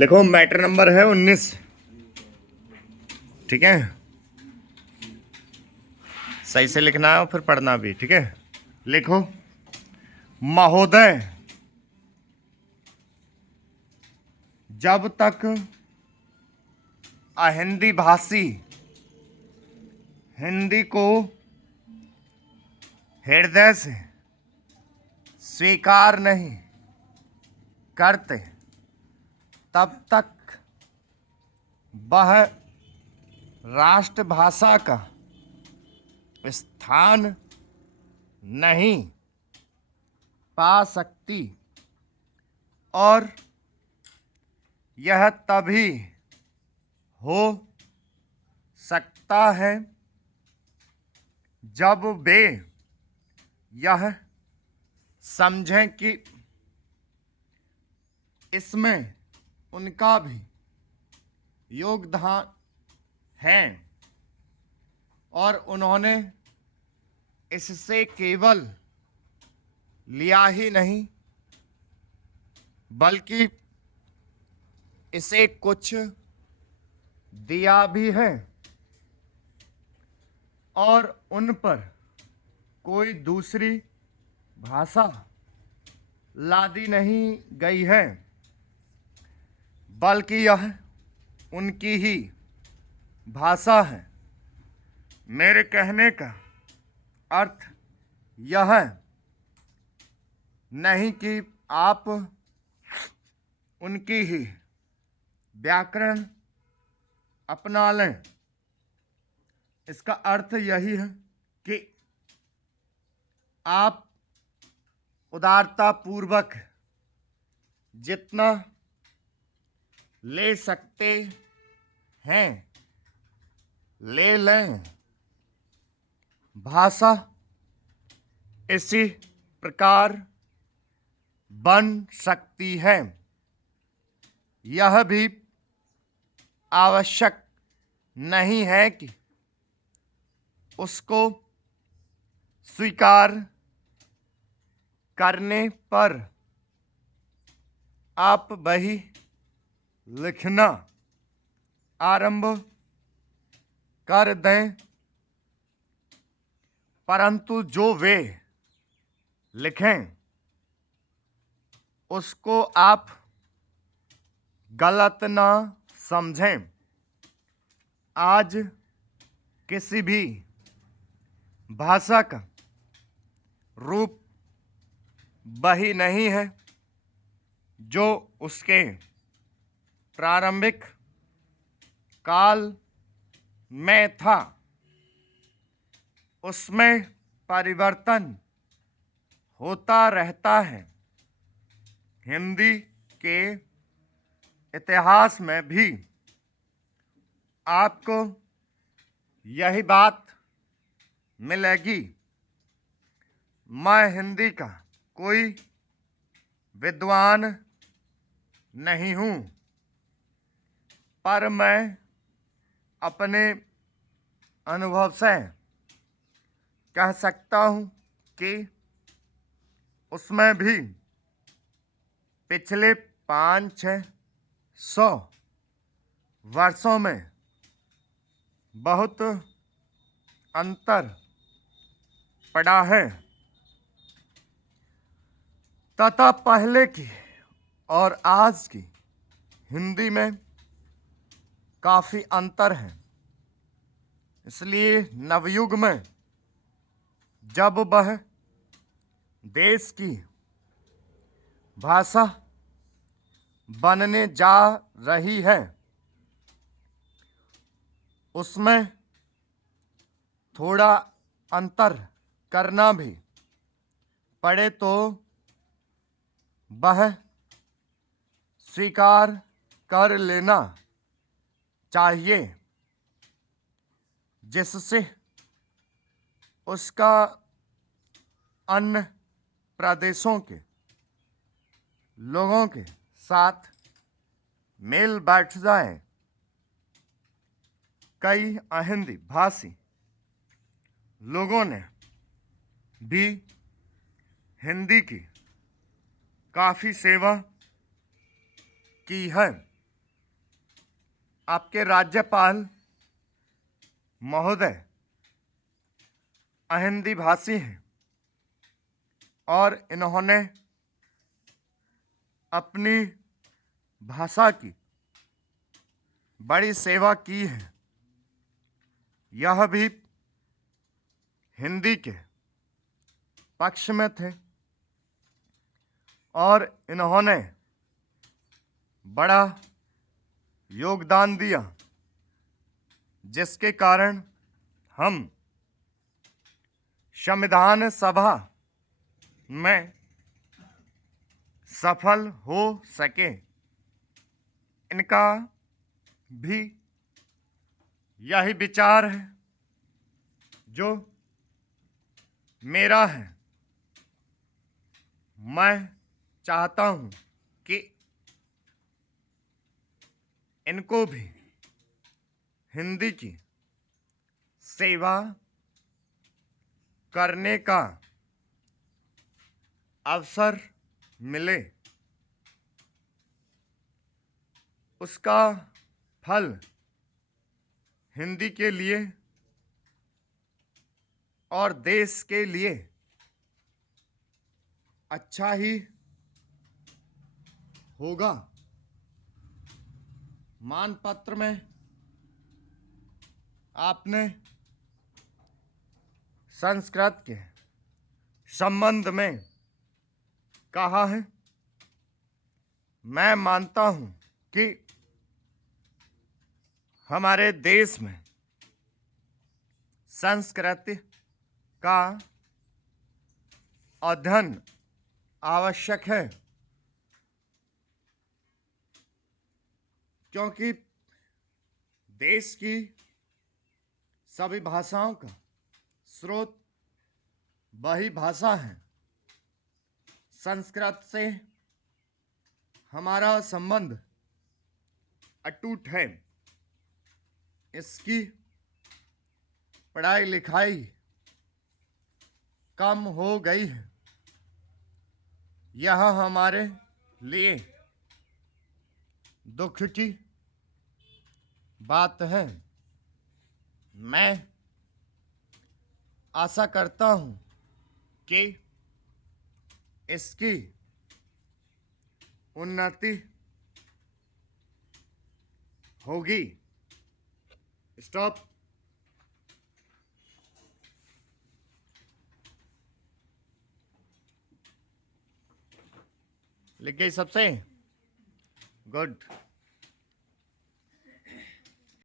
लिखो matter number है 19। ठीक है, सही से लिखना है और फिर पढ़ना भी। ठीक है, लिखो महोदय, जब तक अहिंदी भाषी हिंदी को हृदय से स्वीकार नहीं करते तब तक वह राष्ट्रभाषा का स्थान नहीं पा सकती और यह तभी हो सकता है जब वे यह समझें कि इसमें उनका भी योगदान है और उन्होंने इससे केवल लिया ही नहीं बल्कि इसे कुछ दिया भी है और उन पर कोई दूसरी भाषा लादी नहीं गई है बल्कि यह उनकी ही भाषा है। मेरे कहने का अर्थ यह नहीं कि आप उनकी ही व्याकरण अपना लें। इसका अर्थ यही है कि आप उदारता पूर्वक जितना ले सकते हैं ले लें। भाषा इसी प्रकार बन सकती है। यह भी आवश्यक नहीं है कि उसको स्वीकार करने पर आप वही लिखना आरंभ कर दें, परंतु जो वे लिखें उसको आप गलत ना समझें। आज किसी भी भाषा का रूप वही नहीं है जो उसके प्रारंभिक काल में था। उसमें परिवर्तन होता रहता है। हिंदी के इतिहास में भी आपको यही बात मिलेगी। मैं हिंदी का कोई विद्वान नहीं हूँ, पर मैं अपने अनुभव से कह सकता हूँ कि उसमें भी पिछले 500-600 वर्षों में बहुत अंतर पड़ा है तथा पहले की और आज की हिंदी में काफ़ी अंतर है। इसलिए नवयुग में जब वह देश की भाषा बनने जा रही है उसमें थोड़ा अंतर करना भी पड़े तो वह स्वीकार कर लेना चाहिए, जिससे उसका अन्य प्रदेशों के लोगों के साथ मेल बैठ जाए। कई अहिंदी भाषी लोगों ने भी हिंदी की काफ़ी सेवा की है। आपके राज्यपाल महोदय अहिंदी भाषी हैं और इन्होंने अपनी भाषा की बड़ी सेवा की है। यह भी हिंदी के पक्ष में थे और इन्होंने बड़ा योगदान दिया, जिसके कारण हम संविधान सभा में सफल हो सके। इनका भी यही विचार है जो मेरा है। मैं चाहता हूं कि इनको भी हिंदी की सेवा करने का अवसर मिले। उसका फल हिंदी के लिए और देश के लिए अच्छा ही होगा। मानपत्र में आपने संस्कृत के संबंध में कहा है। मैं मानता हूं कि हमारे देश में संस्कृति का अध्ययन आवश्यक है, क्योंकि देश की सभी भाषाओं का स्रोत वही भाषा है। संस्कृत से हमारा संबंध अटूट है। इसकी पढ़ाई लिखाई कम हो गई है। यह हमारे लिए दुख की बात है। मैं आशा करता हूं कि इसकी उन्नति होगी। स्टॉप। लिख गई सबसे? गुड।